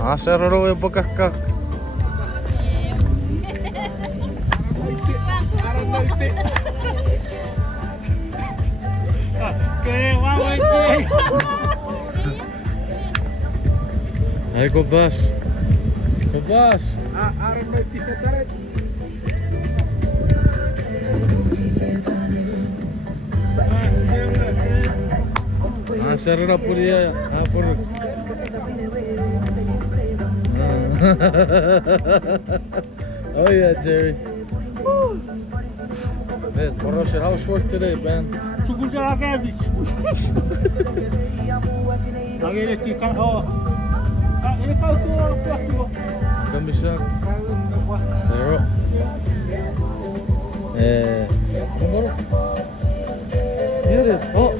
Asararo e bakakak. Hey, go bus. Go bus. Asararo puria. Oh yeah, Jerry. Man, what was your housework today, man? Chuukese geldik. Dan geldik kan ini kau tu waktu tu. Come be shocked. There up. Here it is. Oh.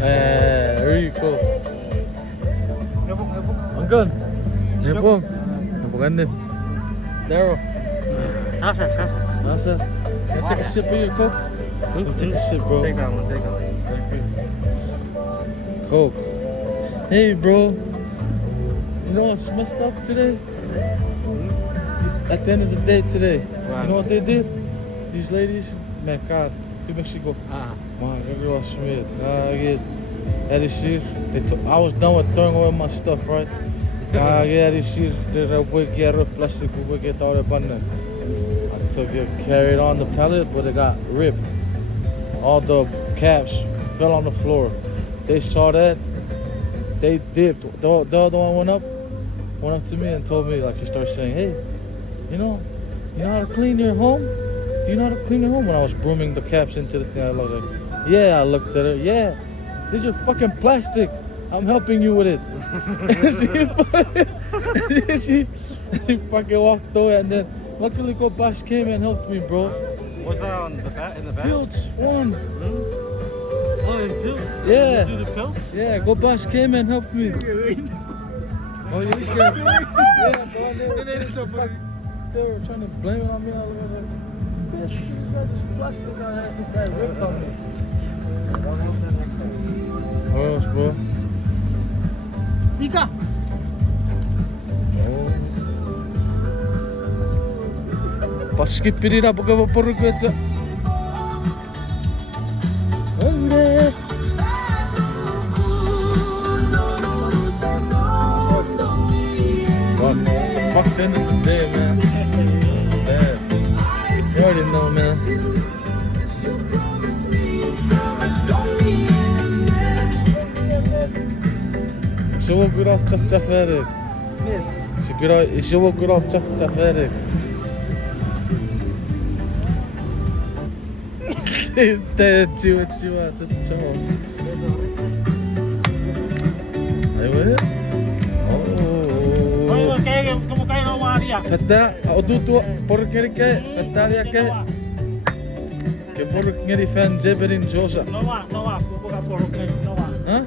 There you go. Angkan. Nebong. Nebong ni. Daryl. Sasa. Sasa. Can I take a sip of your Coke? Take a sip, bro. Take that one. Take that one. Thank you. Coke. Hey, bro. You know what's messed up today? At the end of the day today, you know what they did? These ladies, man, God, in Mexico. Man, everyone smeared. I was done with throwing away my stuff, right? This year, plastic, we get all the button. I took it, carried on the pallet, but it got ripped. All the caps fell on the floor. They saw that, they dipped. The other one went up to me and told me, like, she started saying, hey, you know how to clean your home? Do you know how to clean your home? When I was brooming the caps into the thing, I was like, yeah, I looked at her, yeah, these are fucking plastic. I'm helping you with it. she fucking walked away, and then luckily Go Bash came and helped me, bro. Was that on the bat in the back? Pilts, one. Oh, in pills? Yeah. You do the pills? Yeah, Go Bash came and helped me. Oh, yeah, yeah. They were trying to blame it on me. I was like, bitch, you guys just plastic that ripped on me. What else, bro? Ika. Paskit pirira buka vapor kwecha. Onde? What the fuck end of the day, man? Damn. You already know, man. Şu guraf çaferik. Şu guraf çaferik. Te chiwa chacho. Aywa. Oh, kamu kayak nama dia. Fata, auto por que fata ya que por ngeri fan jeberin josa. Nova, buka porok ni Nova. Hah?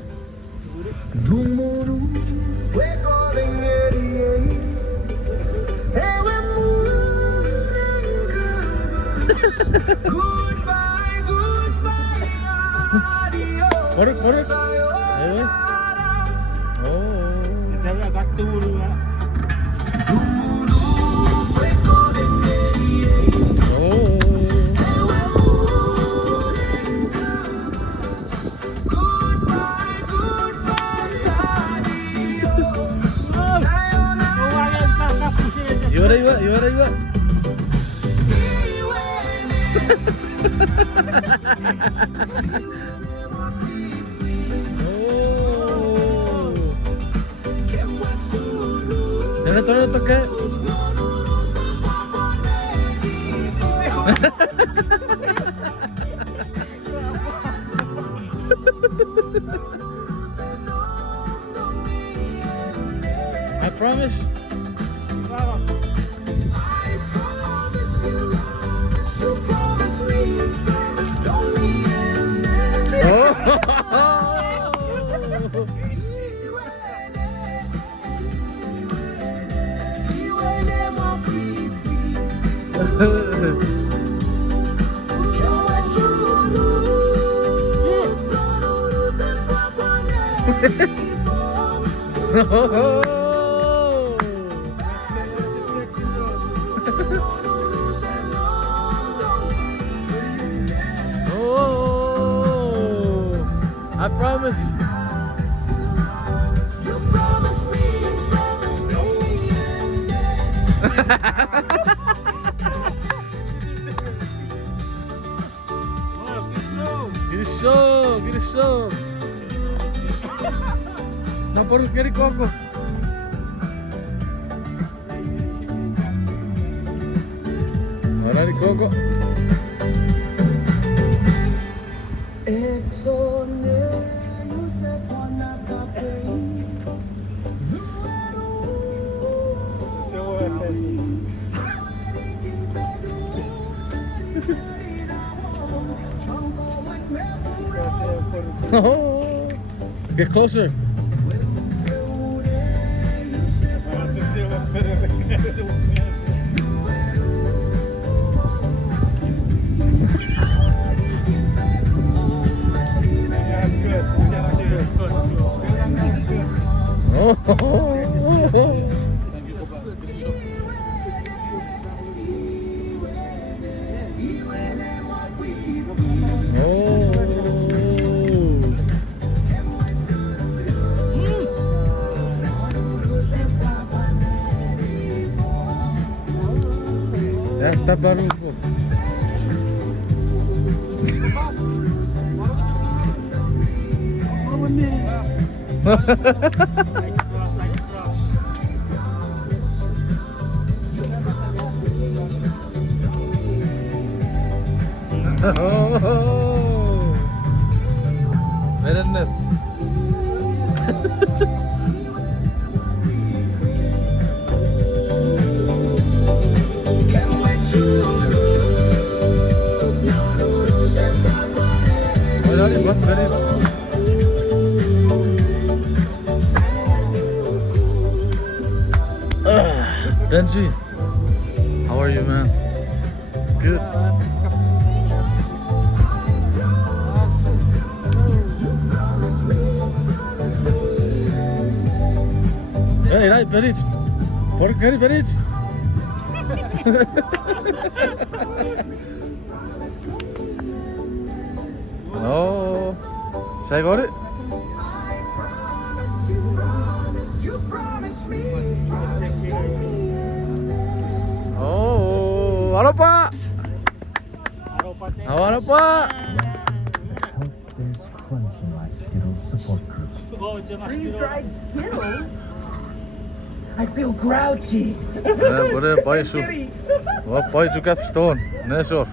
Porok. Ayo. Oh. Kita agak turun ya. Iwa. Oh. Jangan toque. I promise. I promise. You promised me, Get a show, get a show. No puedo querer coco. Ahora el coco. Oh, get closer. Oh. Ya está paruco. Miren esto. Benji, how are you, man? Good. Hey, right, Benji. Por qué, Benji? Oh, so I got it? Oh, halo Pak. Halo Pak. Hope there's crunch in my Skittles support group. Freeze-dried Skittles? I feel grouchy. Boleh buy su. Wah, buy juga stone. Nesor.